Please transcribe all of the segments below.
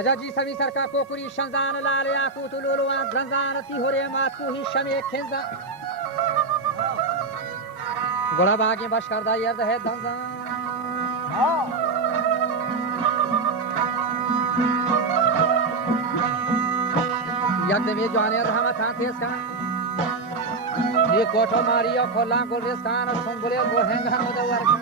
वजाजी सभी सरका कोकुरी शंजान लाल याकूत लुलुआन रंजान तिहोरे मातकू ही शमे खेंजा गोला बागे बशकरदा यर्द है दंजान यर्द में जाने रहमत हाथेस का ये कोठो मारिया खोला गोलरेस कान संगोले रोहेंगा मदवर का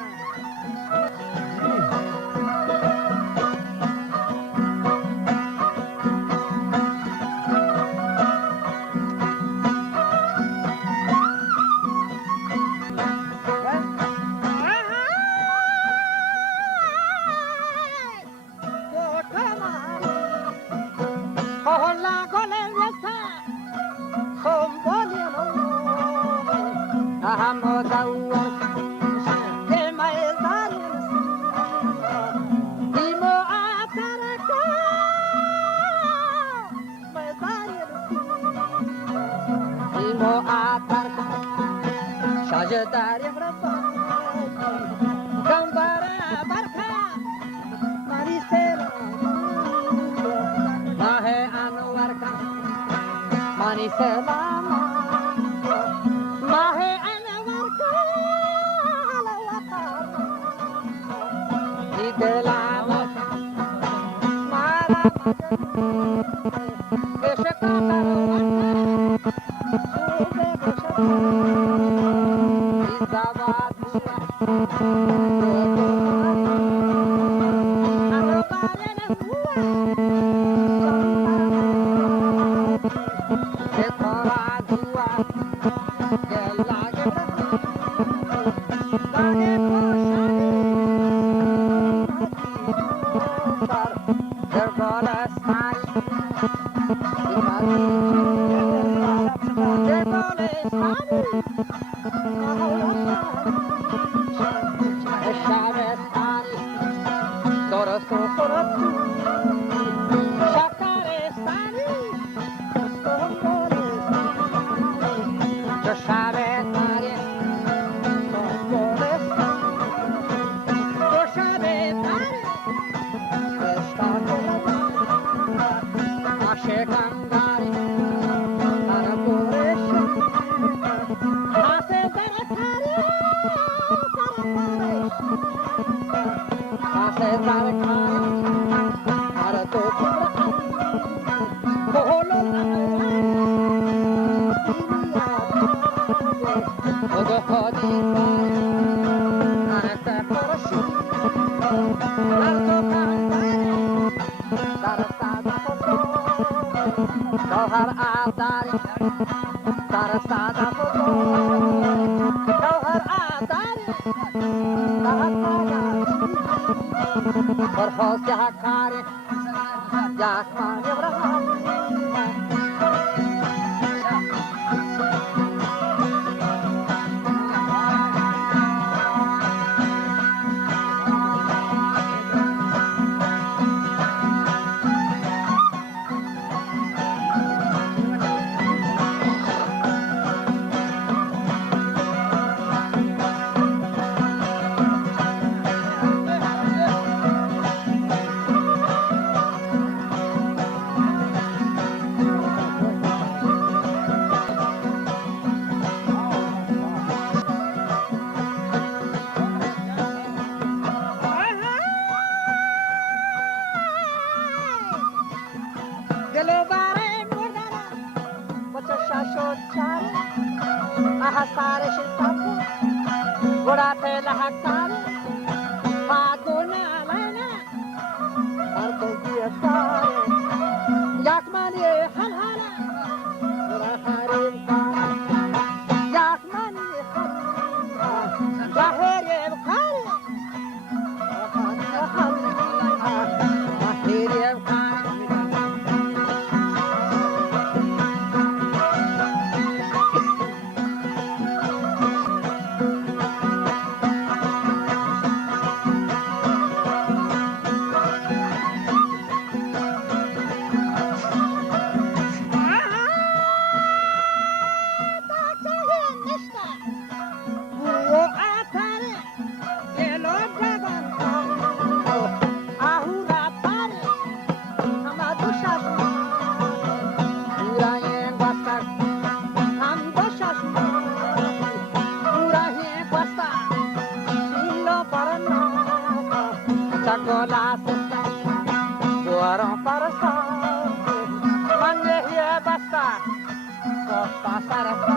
sarata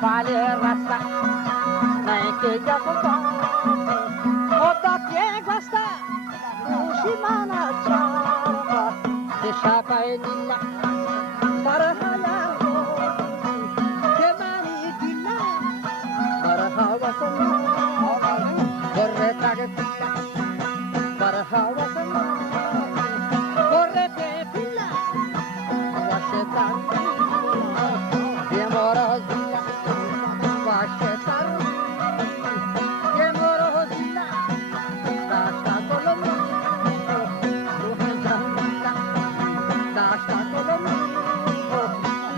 fale rasta nei che giacomo oda piegasta ushimana chara de shapa enilla barhala ke mani dilla barhawa sama gorre tage barhawa sama gorre te pilla washetan Demorozilla, vashetar. Demorozilla, dashta kolomni. Rohenzanilla, dashta kolomni.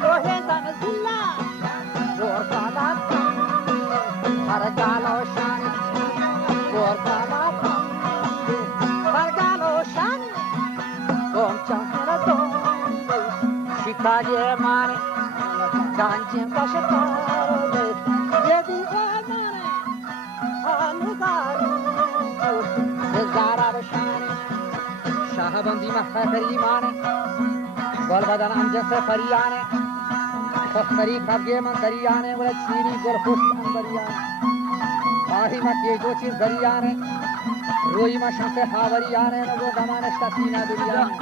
Rohenzanilla, vorkalat. Hargalo shan, vorkalat. Hargalo shan, komchahara tom. Shikaye mane. Ganjin kashatare yedi amane anugari zara bashane shahabandi mahfari mane gol badan amja se fariyane khari khabge man dariyane wala chiri gor khus andariyane ahi ma ke jo chiz dariyane roi ma shanse havariyane na go gamane shtasina duriyane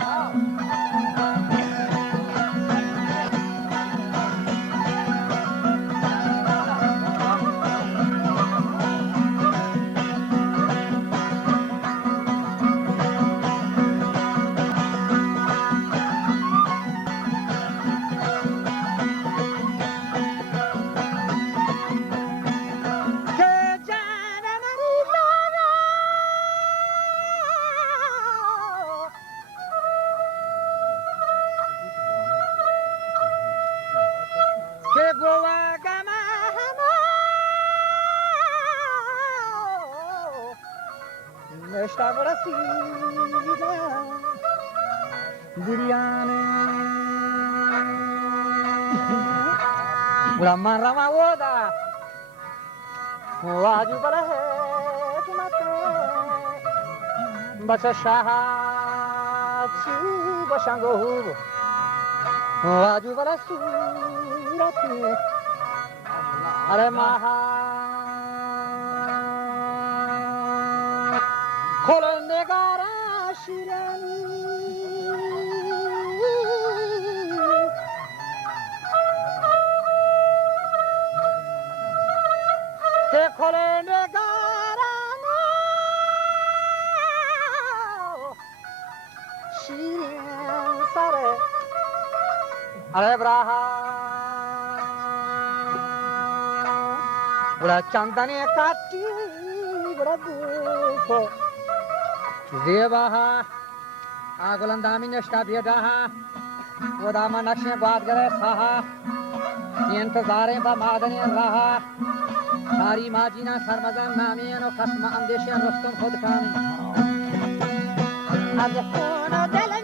Esta brasida Diriane Brahman Rama Oda Waju bala hai tumate Bacha Shaha Chi Bashango Hugo Waju bala surati Are Maha Kolondegara Shirani Te kolondegara Shirin Sare Are Braha Bura Chandani Kati Bura Duko Devaha Agulandami Nashta Biedaha Vodama Nakshe Badgare Saha Intazare Ba Madani Raha Sari Majina Sarmazan Nami and Kasma Andesha Rostom Hodkani Azafono della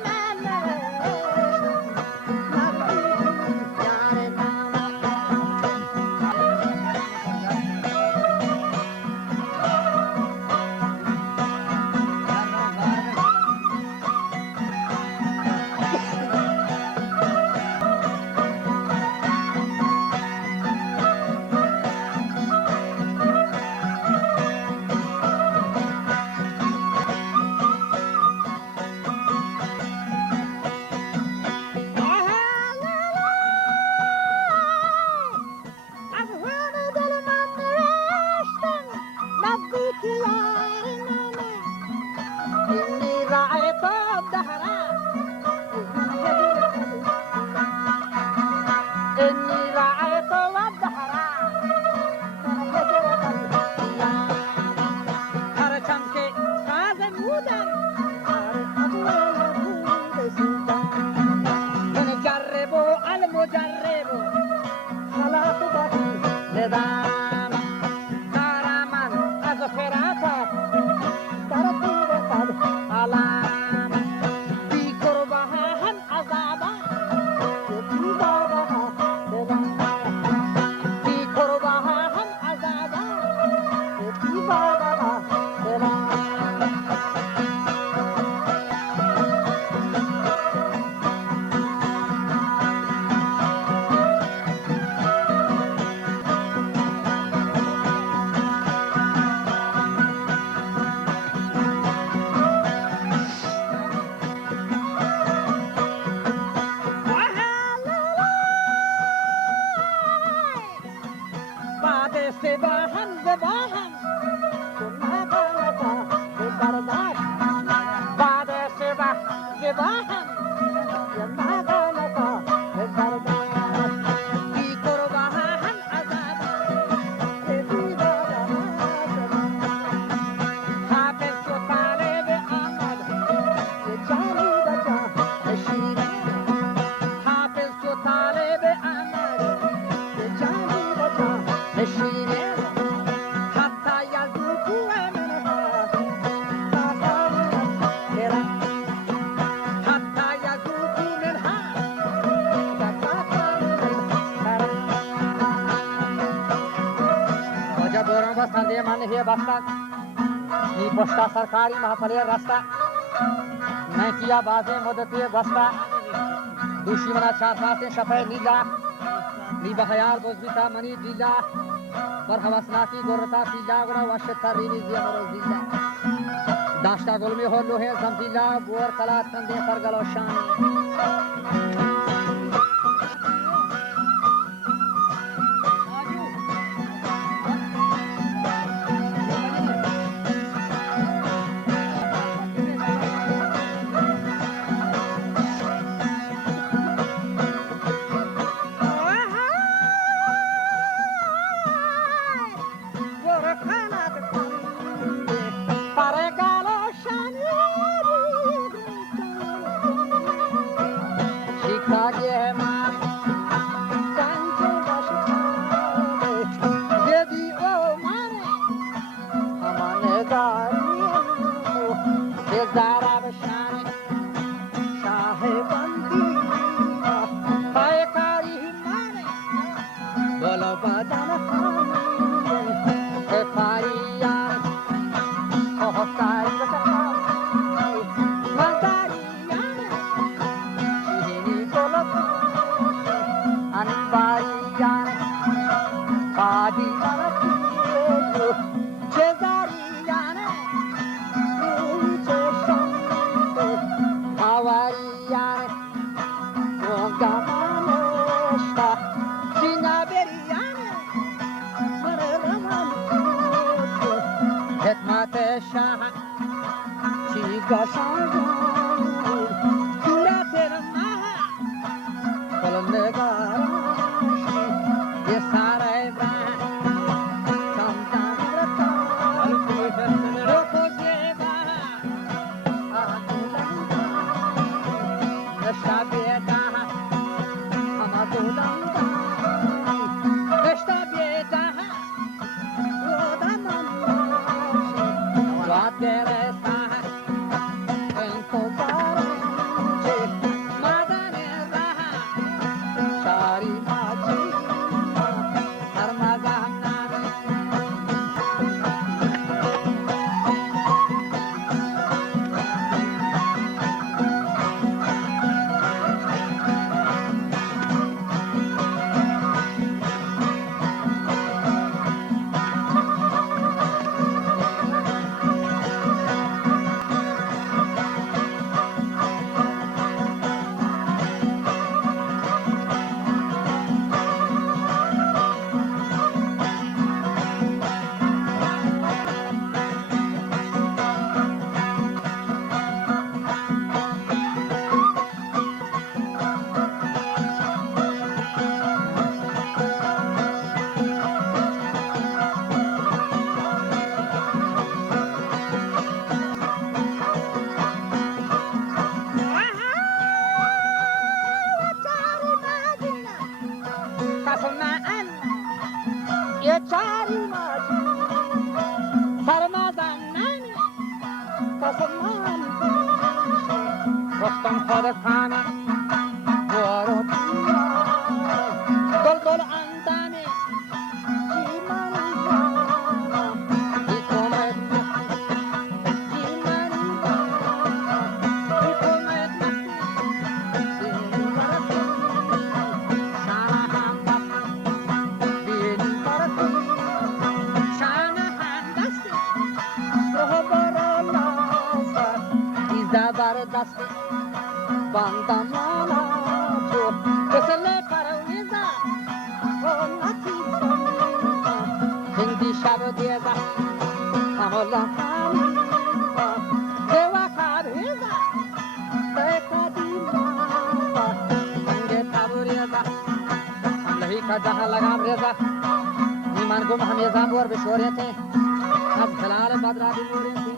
سباهم زباهم سنها برداشت بعد سباه زباهم يما غلطا برداشت في قرباهم عذاب حافظ و طالب آمد جانی بجا شیرین حافظ و طالب آمد جانی بجا شیرین حتی یزوکو منها حتی یزوکو منها وجه بوران با سرده من نهیه بستد نی پشتا سرکاری محفله رسته نکیا بازه مدتی گسته دوشی منا چار پاس شفه نیلا نی بخیال بزبیتا منی دیلا بر حواسناکی گرتا سیلا گنا وشت ترینی زیمرو زیلا داشتا گلمی هلوه زمزیلا بور کلا تنده سرگلو شانی و دیزا همولا دیوا کابیزا دیکا دیما انگه تابوریزا لهی کا جہاں لگام ریزا ایمان گم ہمیزا بور بشوریے تھے اب خلال بدرا بھی بورے تھے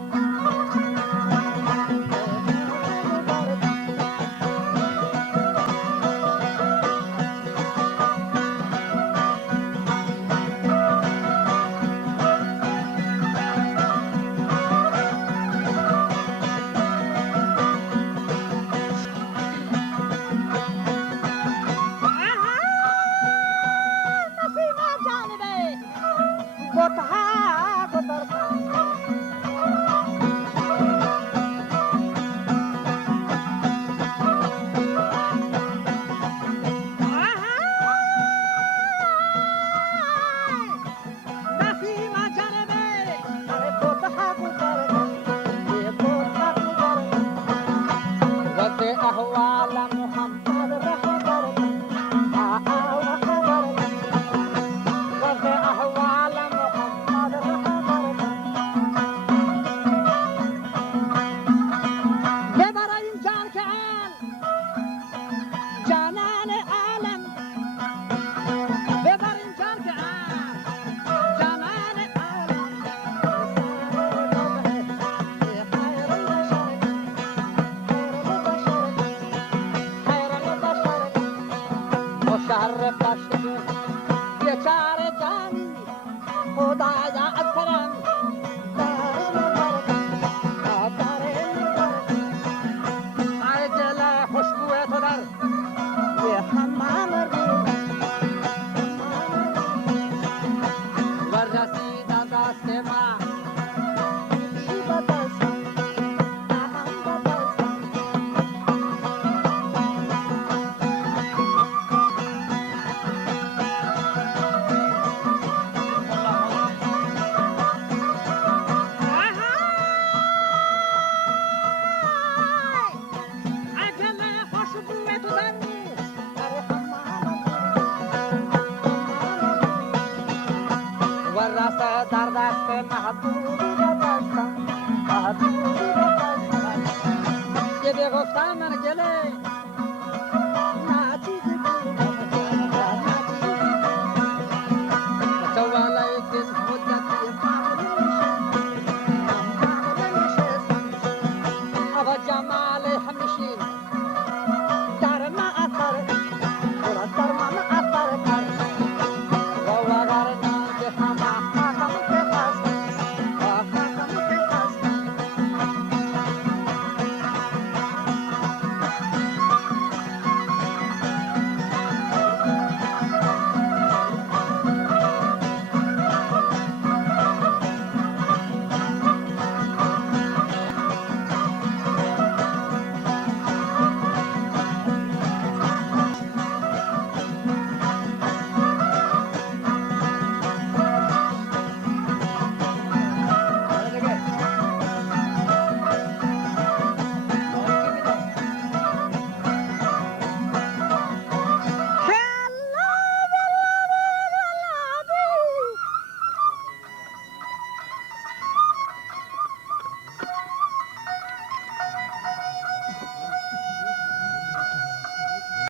محبوبی